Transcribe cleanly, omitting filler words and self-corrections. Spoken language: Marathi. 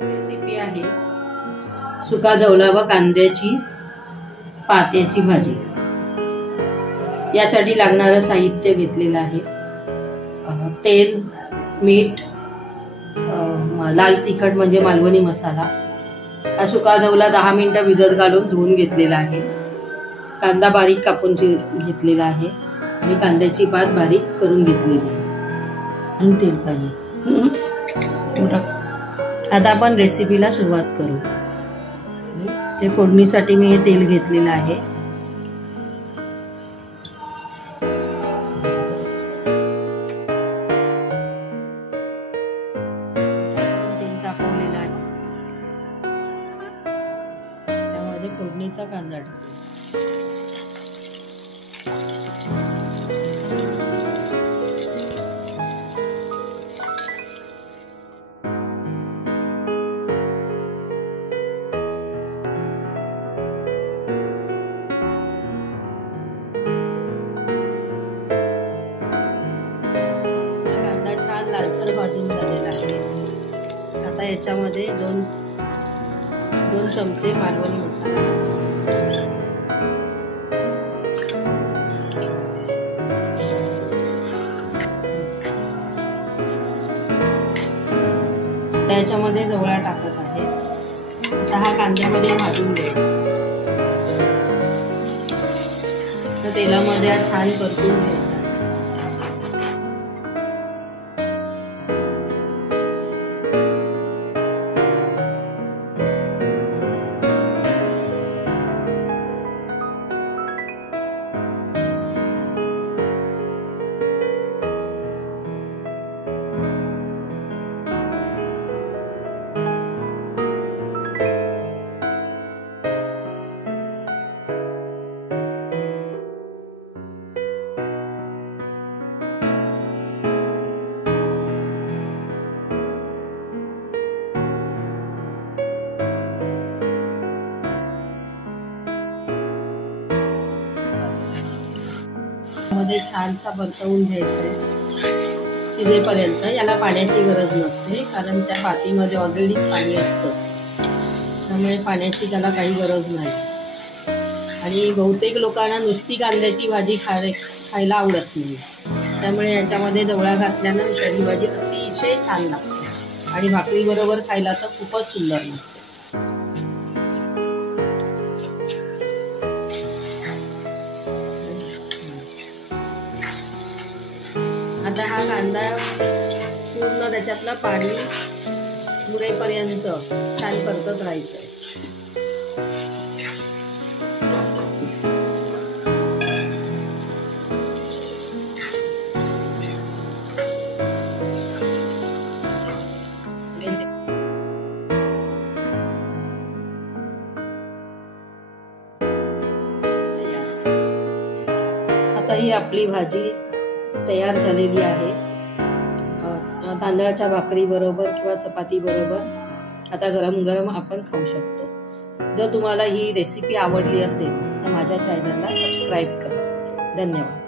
रेसिपी आहे सुका जवला व कांद्याची पात्याची भाजी। यासाठी लागणारं साहित्य घेतलेलं आहे तेल, मीठ, लाल तिखट म्हणजे मालवणी मसाला। हा सुका जवला 10 मिनिटं भिजत घालून धुवून घेतलेला आहे। कांदा बारीक कापून घेतलेला आहे आणि कांद्याची पात बारीक करून घेतलेली आहे। तेल पाहिजे। आता आपण रेसिपीला सुरुवात करू। ते फोडणीसाठी मी हे तेल घेतलेलं आहे। तेल तापवलेलं आहे, त्यामध्ये फोडणीचा कांदा टाकू। लालसर भाजून झालेला आहे। आता याच्यामध्ये दोन चमचे मालवणी मसाला, त्याच्यामध्ये जवळा टाकत आहे। आता हा कांद्यामध्ये भाजून घ्यायचा, तर तेलामध्ये छान परतून घ्यायचा। मध्ये छानसा परतवून घ्यायचंय शिजेपर्यंत। याला पाण्याची गरज नसते, कारण त्या पातीमध्ये ऑलरेडीच पाणी असतं, त्यामुळे पाण्याची त्याला काही गरज नाही। आणि बहुतेक लोकांना नुसती कांद्याची भाजी खायला आवडत नाही, त्यामुळे याच्यामध्ये जवळा घातल्यानंतर ही भाजी अतिशय छान लागते आणि भाकरी बरोबर खायला तर खूपच सुंदर लागते। आता हा कांदा पूर्ण त्याच्यातलं पाणी मुरेपर्यंत छान परतत राहायचं। आता ही आपली भाजी तयार झालेली आहे। तांदळाच्या भाकरी बरोबर किंवा चपाती बरोबर आता गरम गरम आपण खाऊ शकतो। जर तुम्हाला ही रेसिपी आवडली असेल तर माझ्या चॅनलला सबस्क्राईब करा। धन्यवाद।